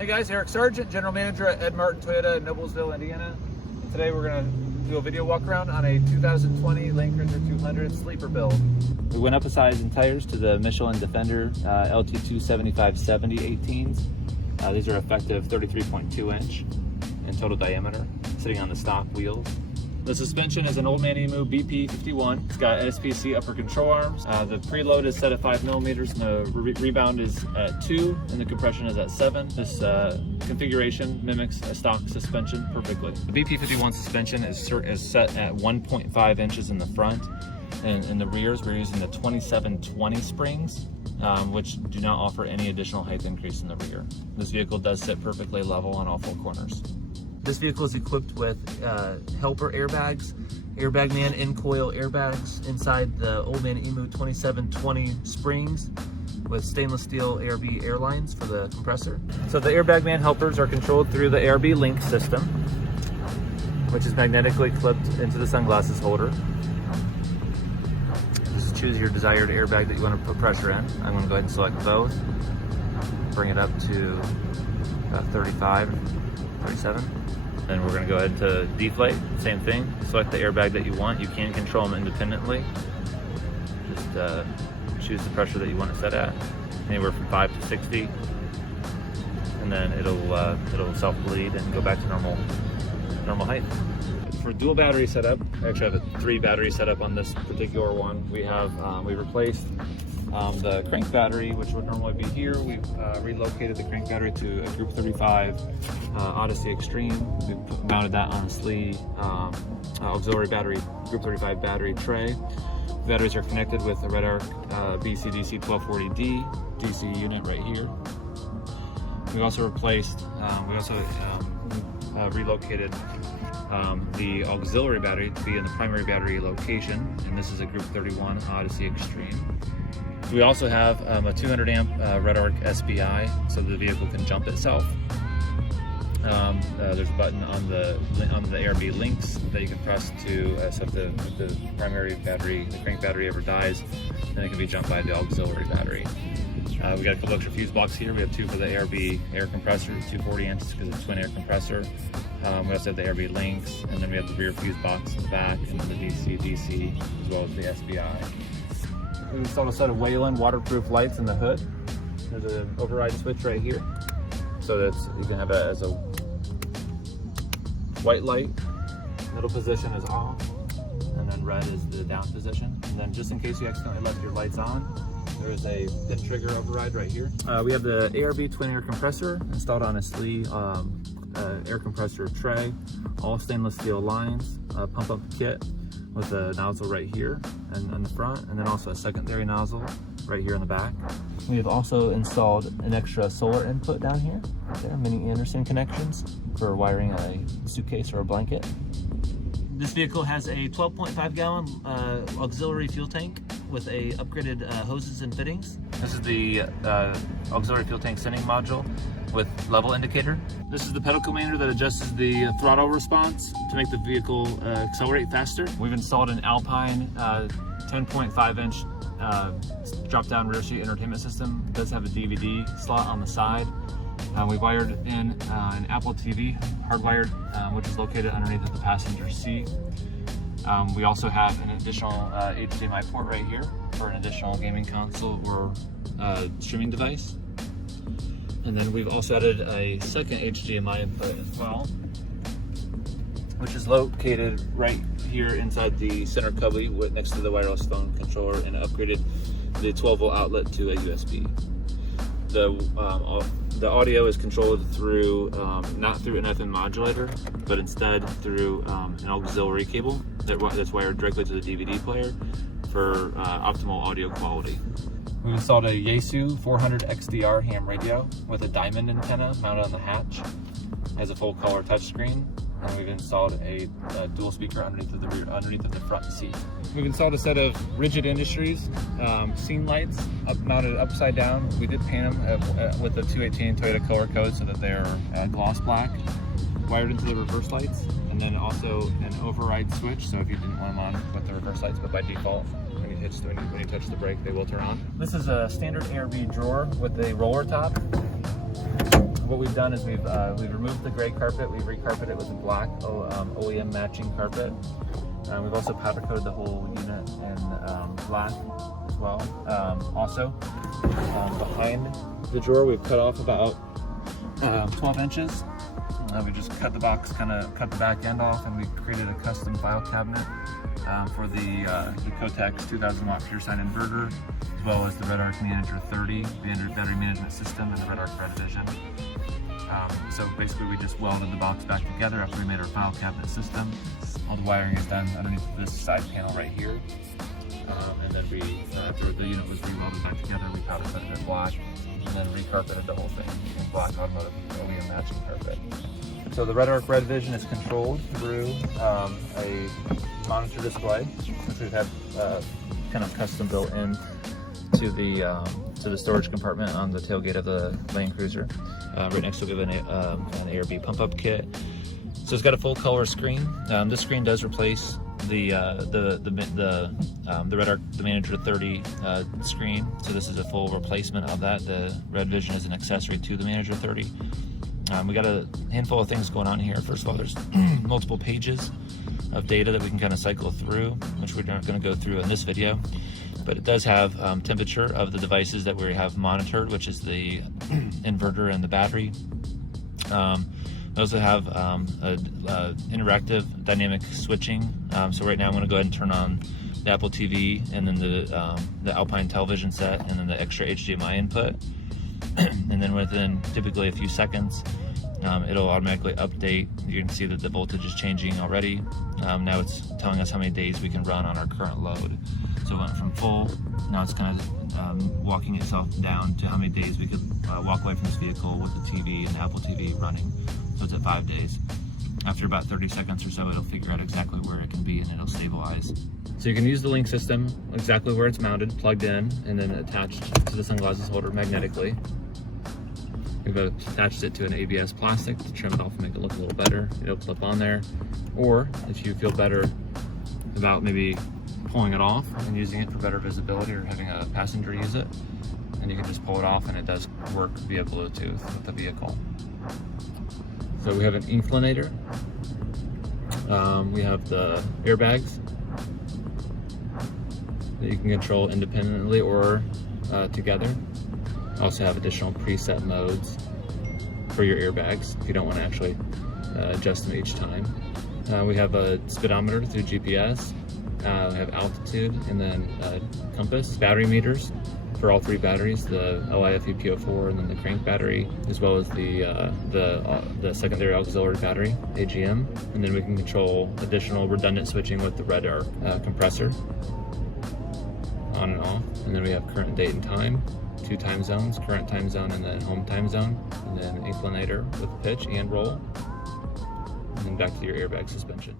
Hey guys, Eric Sargent, General Manager at Ed Martin Toyota in Noblesville, Indiana. Today we're going to do a video walk around on a 2020 Land Cruiser 200 sleeper build. We went up a size in tires to the Michelin Defender LT2 75/70 18s. These are effective 33.2 inch in total diameter, sitting on the stock wheels. The suspension is an OME BP-51. It's got SPC upper control arms. The preload is set at 5 millimeters, and the rebound is at 2, and the compression is at 7. This configuration mimics a stock suspension perfectly. The BP-51 suspension is set at 1.5 inches in the front, and in the rears we're using the 2720 springs, which do not offer any additional height increase in the rear. This vehicle does sit perfectly level on all 4 corners. This vehicle is equipped with helper airbags, Airbag Man in-coil airbags inside the OME 2720 springs with stainless steel ARB air lines for the compressor. So the Airbag Man helpers are controlled through the ARB Linx system, which is magnetically clipped into the sunglasses holder. Just choose your desired airbag that you want to put pressure in. I'm going to go ahead and select both, bring it up to about 35, 37. Then we're going to go ahead to deflate, same thing. Select the airbag that you want. You can control them independently. Just choose the pressure that you want to set at, anywhere from 5 to 60, and then it'll self-bleed and go back to normal height. For dual battery setup, I actually have a 3 battery setup on this particular one. We replaced the crank battery, which would normally be here. We've relocated the crank battery to a Group 35 Odyssey Extreme. We mounted that on a SLE auxiliary battery, Group 35 battery tray. The batteries are connected with a RedArc BCDC 1240D DC unit right here. We also relocated the auxiliary battery to be in the primary battery location, and this is a Group 31 Odyssey Extreme. We also have a 200 amp RedArc SBI, so the vehicle can jump itself. There's a button on the ARB Linx that you can press to, so if the primary battery, the crank battery ever dies, then it can be jumped by the auxiliary battery. We got a couple extra fuse blocks here. We have 2 for the ARB air compressor, 240 inches because it's twin air compressor. We also have the ARB Linx, and then we have the rear fuse box in the back, and then the DC, as well as the SBI. We installed a set of Wayland waterproof lights in the hood. There's an override switch right here, so that you can have it as a white light. Middle position is off, and then red is the down position. And then just in case you accidentally left your lights on, there is a pin trigger override right here. We have the ARB twin air compressor installed on a SLE air compressor tray, all stainless steel lines, pump up kit with a nozzle right here and on the front, and then also a secondary nozzle right here in the back. We have also installed an extra solar input down here, right there, mini Anderson connections for wiring a suitcase or a blanket. This vehicle has a 12.5 gallon auxiliary fuel tank with a upgraded hoses and fittings. This is the auxiliary fuel tank sending module with level indicator. This is the pedal commander that adjusts the throttle response to make the vehicle accelerate faster. We've installed an Alpine 10.5 inch drop-down rear seat entertainment system. It does have a DVD slot on the side. We wired in an Apple TV, hardwired, which is located underneath the passenger seat. We also have an additional HDMI port right here for an additional gaming console or streaming device. And then we've also added a second HDMI input as well, which is located right here inside the center cubby next to the wireless phone controller, and upgraded the 12-volt outlet to a USB. The audio is controlled through, not through an FM modulator, but instead through an auxiliary cable that's wired directly to the DVD player for optimal audio quality. We installed a Yeasu 400 XDR ham radio with a diamond antenna mounted on the hatch. It has a full color touchscreen, and we've installed a dual speaker underneath of the front seat. We've installed a set of Rigid Industries scene lights mounted upside down. We did paint them with the 218 Toyota color code so that they're gloss black, wired into the reverse lights, and then also an override switch, so if you didn't want them on with the reverse lights, but by default, when you touch the brake, they will turn on. This is a standard ARB drawer with a roller top. what we've done is we've removed the gray carpet, we've recarpeted it with a black OEM matching carpet. We've also powder coated the whole unit in black as well. Also, behind the drawer, we've cut off about 12 inches. We just cut the box, cut the back end off, and we created a custom file cabinet for the Kotex 2000 watt pure sine inverter, as well as the RedArc Manager 30 battery management system, and the RedArc Red Vision. So basically we just welded the box back together after we made our file cabinet system. All the wiring is done underneath this side panel right here. And then after the unit was re-welded back together, we powder coated it black, and then recarpeted the whole thing in black automotive OEM matching carpet. So the RedArc Red Vision is controlled through a monitor display, which we've had kind of custom built in to the storage compartment on the tailgate of the Land Cruiser. Right next to it we have an ARB pump-up kit. So it's got a full color screen. This screen does replace the RedArc The Manager 30 screen. So this is a full replacement of that. The Red Vision is an accessory to the Manager 30. We got a handful of things going on here. First of all, there's multiple pages of data that we can kind of cycle through, which we're not going to go through in this video. But it does have temperature of the devices that we have monitored, which is the inverter and the battery. We also have interactive dynamic switching. So right now I'm going to go ahead and turn on the Apple TV, and then the Alpine television set, and then the extra HDMI input. And then within typically a few seconds, it'll automatically update. You can see that the voltage is changing already. Now it's telling us how many days we can run on our current load. So it went from full, now it's kind of walking itself down to how many days we could walk away from this vehicle with the TV and the Apple TV running. So it's at 5 days. After about 30 seconds or so, it'll figure out exactly where it can be, and it'll stabilize. So you can use the Linx system exactly where it's mounted, plugged in, and then attached to the sunglasses holder magnetically. We've attached it to an ABS plastic to trim it off and make it look a little better. It'll clip on there. Or if you feel better about maybe pulling it off and using it for better visibility, or having a passenger use it, and you can just pull it off and it does work via Bluetooth with the vehicle. So we have an inclinator. We have the airbags that you can control independently or together. Also have additional preset modes for your airbags if you don't want to actually adjust them each time. We have a speedometer through GPS. We have altitude, and then compass, battery meters for all 3 batteries, the LiFePO4 and then the crank battery, as well as the secondary auxiliary battery, AGM. And then we can control additional redundant switching with the RedArc compressor, on and off. And then we have current date and time, 2 time zones, current time zone and then home time zone, and then inclinator with pitch and roll, and then back to your airbag suspension.